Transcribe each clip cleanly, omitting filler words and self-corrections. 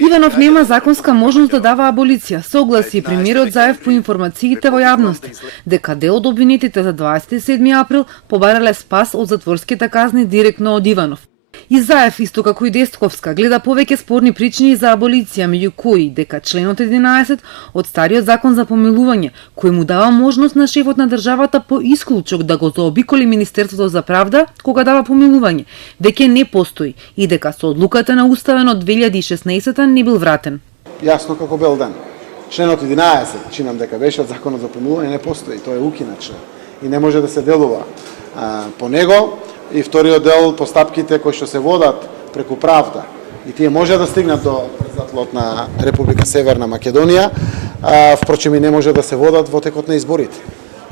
Иванов нема законска можност да дава аболиција, согласи премиерот Заев по информациите во јавноста, дека дел од обвинетите за 27 април побарале спас од затворските казни директно од Иванов. И Заев, исто како и Дестковска, гледа повеќе спорни причини за аболиција, меѓу кои дека членот 11 од стариот закон за помилување, кој му дава можност на шефот на државата по исклучок да го заобиколи Министерството за правда кога дава помилување, веќе не постои и дека со одлуката на Уставен од 2016 не бил вратен. Јасно како бел ден. Членот 11, чинам дека беше од законот за помилување, не постои, тој е укинат член и не може да се делува по него. И вториот дел, постапките кои што се водат преку правда и тие може да стигнат до председателот на Република Северна Македонија, впрочем и не може да се водат во текот на изборите.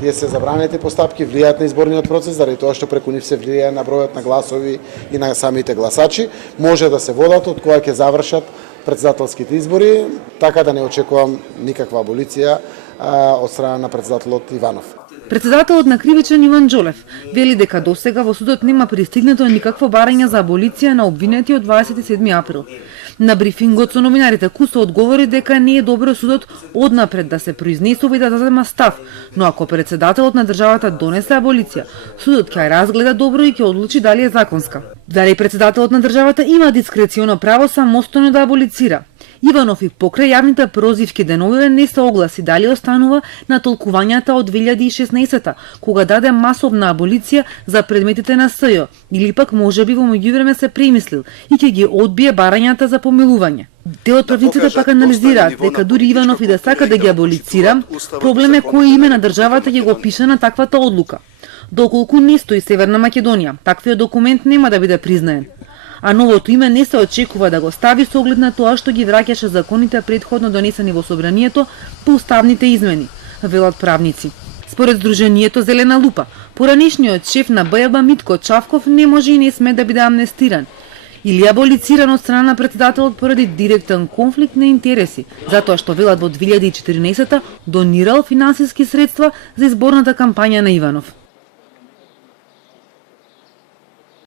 Тие се забранети постапки, влијаат на изборниот процес, заради тоа што преку нив се влијае на бројот на гласови и на самите гласачи, може да се водат од кога ќе завршат председателските избори, така да не очекувам никаква аболиција од страна на председателот Иванов. Председателот на кривичен Иван Џолев вели дека досега во судот нема пристигнато никакво барање за аболиција на обвинети од 27 април. На брифингот со новинарите Кусо одговори дека не е добро судот однапред да се произнесува и да зазема став, но ако председателот на државата донесе аболиција, судот ќе ја разгледа добро и ќе одлучи дали е законска. Дали председателот на државата има дискреционо право самостојно да аболицира. Иванов и покрај јавните прозивки деновиве не се огласи дали останува на толкувањата од 2016 кога даде масовна аболиција за предметите на СЈО, или пак можеби во меѓувреме се премислил и ќе ги одбие барањата за помилување. Дел од правниците пак анализираат дека дури Иванов и да сака да ги аболицира, проблем е кој име на државата ќе го пише на таквата одлука. Доколку не стои Северна Македонија, таквиот документ нема да биде признаен. А новото име не се очекува да го стави со оглед на тоа што ги враќаше законите претходно донесени во собранието по уставните измени, велат правници. Според Сдруженијето Зелена лупа, поранешниот шеф на БЈБ Митко Чавков не може и не сме да биде амнестиран или аболициран од страна на председателот поради директен конфликт на интереси, затоа што велат во 2014 донирал финансиски средства за изборната кампања на Иванов.